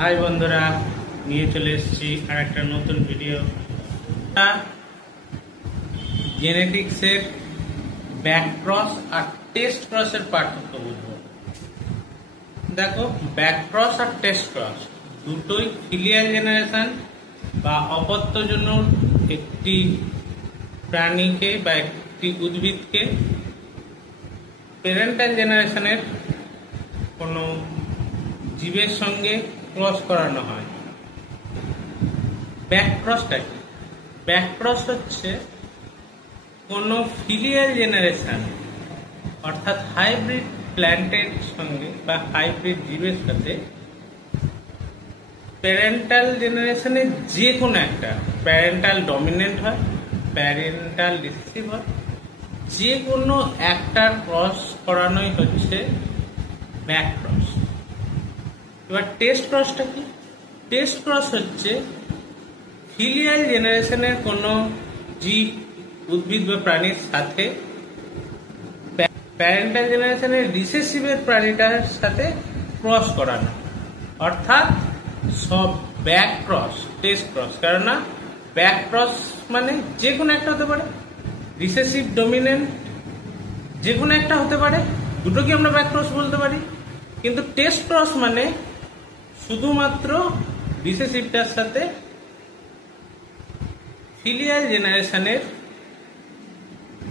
High বন্ধুরা, নিয়ে চলে এসেছি আর একটা নতুন ভিডিও। জেনেটিক্সের ব্যাক ক্রস আর টেস্ট ক্রসের পার্থক্য বুঝবো। দেখো, ব্যাক ক্রস আর টেস্ট ক্রস দুটোই ফিলিয়াল জেনারেশন বা অপত্যজনক একটি প্রাণীকে বা একটি উদ্ভিদকে প্যারেন্টাল জেনারেশনের কোনো জীবের সঙ্গে ক্রস করানো হয়। ব্যাক ক্রসটা কি? ব্যাক ক্রস হচ্ছে কোনো ফিলিয়াল জেনারেশন অর্থাৎ হাইব্রিড প্ল্যান্টের সঙ্গে বা হাইব্রিড জীবের সাথে প্যারেন্টাল জেনারেশনের যে কোনো একটা, প্যারেন্টাল ডমিনেন্ট হয়, প্যারেন্টাল রিসেসিভ হয়, যে কোনো একটার ক্রস করানোই হচ্ছে ব্যাক ক্রস। এবার টেস্ট ক্রসটা কি? টেস্ট ক্রস হচ্ছে ফিলিয়াল জেনারেশনের কোনো জীব, উদ্ভিদ বা প্রাণীর সাথে প্যারেন্টাল জেনারেশনের রিসেসিভের প্রাণীটার সাথে ক্রস করানো, অর্থাৎ সব ব্যাক ক্রস টেস্ট ক্রস। কেননা ব্যাক ক্রস মানে যে কোনো একটা হতে পারে, রিসেসিভ ডমিনেন্ট যে কোনো একটা হতে পারে, দুটোকে আমরা ব্যাক ক্রস বলতে পারি। কিন্তু টেস্ট ক্রস মানে শুধুমাত্র রিসেসিভটার সাথে ফিলিয়াল জেনারেশনের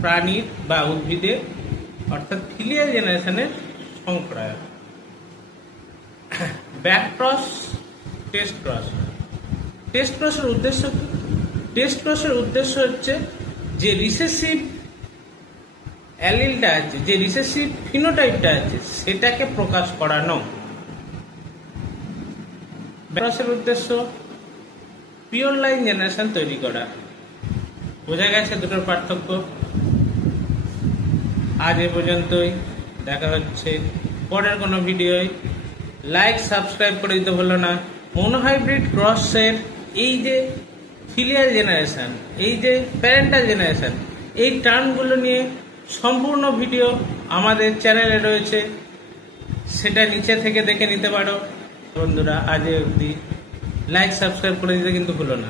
প্রাণীর বা উদ্ভিদের, অর্থাৎ ফিলিয়াল জেনারেশনের সংক্রায়ন। Back cross, test cross. Test ক্রসের উদ্দেশ্য কি? টেস্ট ক্রসের উদ্দেশ্য হচ্ছে যে রিসেসিভ অ্যালিলটা আছে, যে রিসেসিভ ফিনোটাইপটা আছে, সেটাকে প্রকাশ করানো। ক্রসের উদ্দেশ্য পিওর লাইন জেনারেশন তৈরি করা। বোঝা গেছে দুটোর পার্থক্য। আজ এ পর্যন্তই, দেখা হচ্ছে পরের কোনো ভিডিওয়। লাইক সাবস্ক্রাইব করে দিতে ভুলো না। মনোহাইব্রিড ক্রসের এই যে ফিলিয়াল জেনারেশন, এই যে প্যারেন্টাল জেনারেশন, এই টার্মগুলো নিয়ে সম্পূর্ণ ভিডিও আমাদের চ্যানেলে রয়েছে, সেটা নিচে থেকে দেখে নিতে পারো। বন্ধুরা, আজ অবধি লাইক সাবস্ক্রাইব করে দিতে কিন্তু ভুলো না।